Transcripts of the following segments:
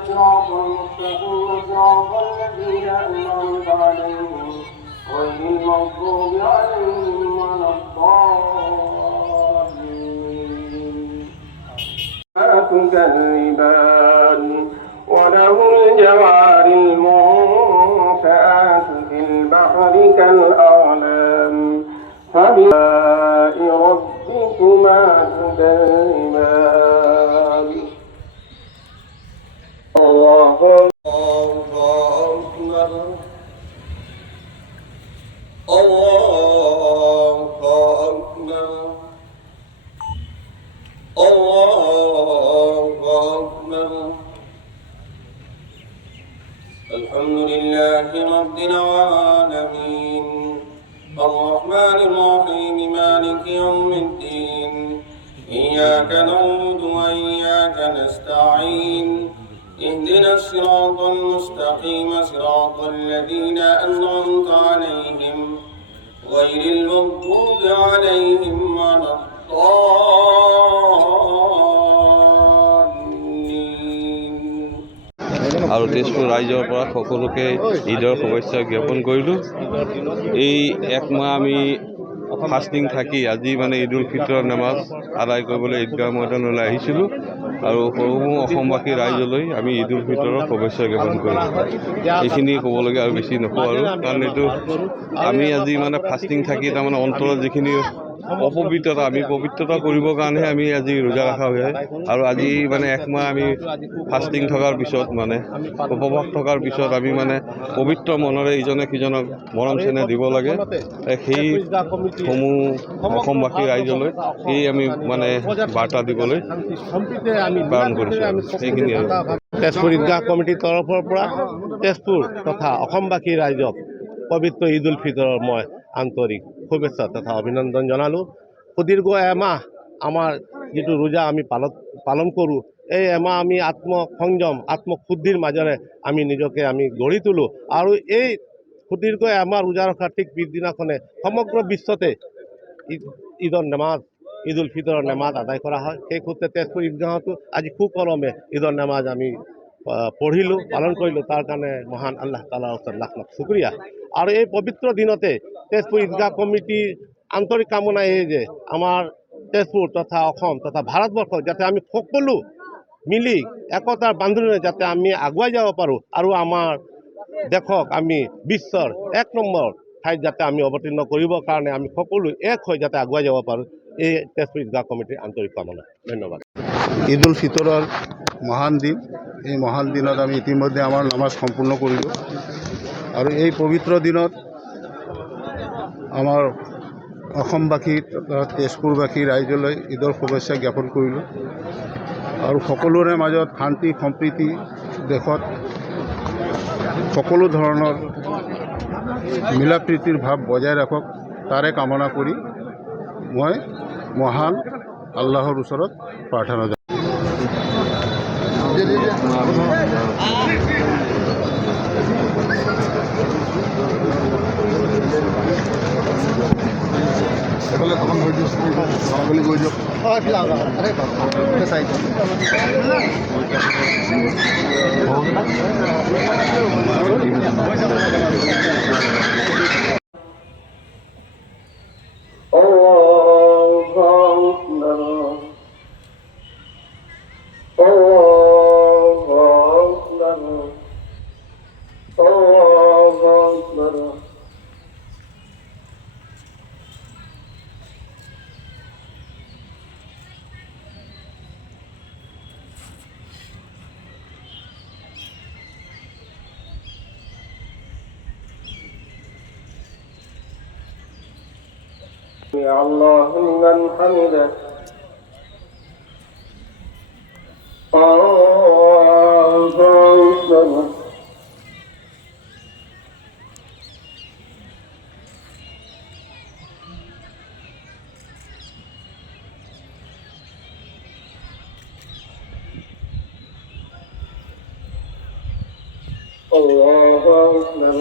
الصراط المستقيم صراط الذين أنعمت عليهم غير المغضوب عليهم ولا الضالين. تكذبان وله الجوار المنشآت في البحر كالأعلام فبآلاء ربكما تكذبان. الله أكبر الله أكبر الله أكبر. الحمد لله رب العالمين الرحمن الرحيم مالك يوم الدين إياك نعبد وإياك نستعين اهدنا الصراط المستقيم صراط الذين أنعمت عليهم غير المغضوب عليهم ولا আৰু তেজপুৰ ৰাইজৰ পৰা সকলোকে ঈদৰ শুভেচ্ছা জ্ঞাপন কৰিলোঁ। এই এক মাহ আমি ফাষ্টিং থাকি আজি মানে ঈদ উল ফিতৰৰ নামাজ আদায় কৰিবলৈ ঈদগাহ ময়দানলৈ আহিছিলোঁ আৰু সমূহ অসমবাসী ৰাইজলৈ আমি ঈদ উল ফিতৰৰ শুভেচ্ছা জ্ঞাপন কৰিলোঁ। এইখিনি ক'বলগীয়া আৰু বেছি নকওঁ আৰু কাৰণ এইটো আমি আজি মানে ফাষ্টিং থাকি তাৰমানে অন্তৰত যিখিনি অপবিত্ৰতা আমি পবিত্ৰতা কৰিবৰ কাৰণেহে আমি আজি ৰোজা ৰখা হয় আৰু আজি মানে একমাহ আমি ফাষ্টিং থকাৰ পিছত মানে উপবাস থকাৰ পিছত আমি মানে পবিত্ৰ মনেৰে ইজনে সিজনক মৰম চেনেহ দিব লাগে। সেই সমূহ অসমবাসী ৰাইজলৈ সেই আমি মানে বাৰ্তা দিবলৈ পালন কৰিছোঁ আৰু সেইখিনি আৰু তেজপুৰ ঈদগাহ কমিটিৰ তৰফৰ পৰা তেজপুৰ তথা অসমবাসী ৰাইজক পবিত্ৰ ঈদ উল ফিতৰৰ মই আন্তৰিক শুভেচ্ছা তথা অভিনন্দন জনালোঁ। সুদীৰ্ঘ এমাহ আমাৰ যিটো ৰোজা আমি পালন কৰোঁ, এই এমাহ আমি আত্মসংযম আত্মশুদ্ধিৰ মাজেৰে আমি নিজকে আমি গঢ়ি তোলোঁ আৰু এই সুদীৰ্ঘ এমাহ ৰোজা ৰখাৰ ঠিক পিছদিনাখনে সমগ্ৰ বিশ্বতে ঈদৰ নামাজ ঈদ উল ফিতৰৰ নামাজ আদায় কৰা হয়। সেই সূত্ৰে তেজপুৰ ঈদগাহতো আজি সুকলমে ঈদৰ নামাজ আমি পঢ়িলোঁ পালন কৰিলোঁ। তাৰ কাৰণে মহান আল্লাহ তাআলাৰ ওচৰত লাখ লাখ শুক্ৰিয়া। আৰু এই পবিত্ৰ দিনতে তেজপুৰ ঈদগাহ কমিটিৰ আন্তৰিক কামনা এই যে আমাৰ তেজপুৰ তথা অসম তথা ভাৰতবৰ্ষত যাতে আমি সকলো মিলি একতাৰ বান্ধোনেৰে যাতে আমি আগুৱাই যাব পাৰোঁ আৰু আমাৰ দেশক আমি বিশ্বৰ এক নম্বৰ ঠাইত যাতে আমি অৱতীৰ্ণ কৰিবৰ কাৰণে আমি সকলো এক হৈ যাতে আগুৱাই যাব পাৰোঁ, এই তেজপুৰ ঈদগাহ কমিটিৰ আন্তৰিক কামনা। ধন্যবাদ। ঈদ উল ফিতৰৰ মহান দিন, এই মহান দিনত আমি ইতিমধ্যে আমাৰ নামাজ সম্পূৰ্ণ কৰিলোঁ আৰু এই পবিত্ৰ দিনত আমাৰ অসমবাসী তথা তেজপুৰবাসী ৰাইজলৈ ঈদৰ শুভেচ্ছা জ্ঞাপন কৰিলোঁ আৰু সকলোৰে মাজত শান্তি সম্প্ৰীতি দেশত সকলো ধৰণৰ মিলা প্ৰীতিৰ ভাৱ বজাই ৰাখক তাৰে কামনা কৰি মই মহান আল্লাহৰ ওচৰত প্ৰাৰ্থনা জনাওঁ। এফালে তখন হৈ দিওঁ বুলি কৈ দিয়ক। الله لمن حمده الله أكبر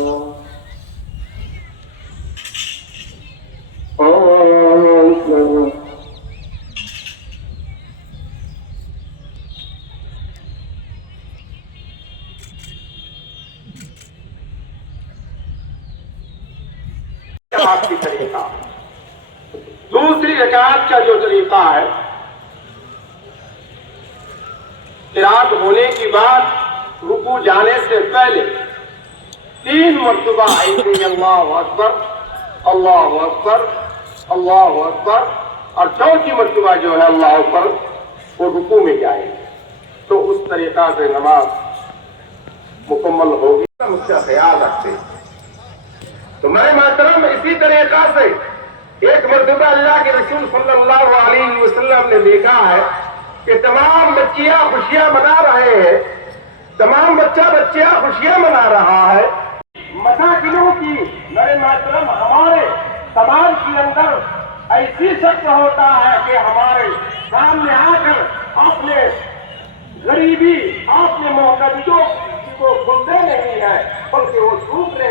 الله أكبر रकात की तरीका। दूसरी रकात का जो तरीका है, किरात होने के बाद रुकू जाने से पहले 3 मरतबा ऐसे अल्लाहु अकबर, अल्लाहु अकबर, अल्लाहु अकबर, और चौथी मरतबा जो है अल्लाह अकबर, वो रुकू में जाएंगे। तो उस तरीका से नमाज मुकम्मल होगी। हम उसका ख्याल रखते हैं। तो मैं मोहतरम इसी तरीका से एक मरतबा अल्लाह के रसूल सल्लल्लाहु अलैहि वसल्लम ने देखा है कि तमाम बच्चियां खुशियां मना रहे हैं, तमाम बच्चियां खुशियां मना रहा है। मसाकिनों की मेरे मोहतरम हमारे समाज के अंदर ऐसी शक्ल होता है कि हमारे सामने आकर अपने गरीबी, अपने मोहताजों को भूलते नहीं है, बल्कि वो झूठ रहे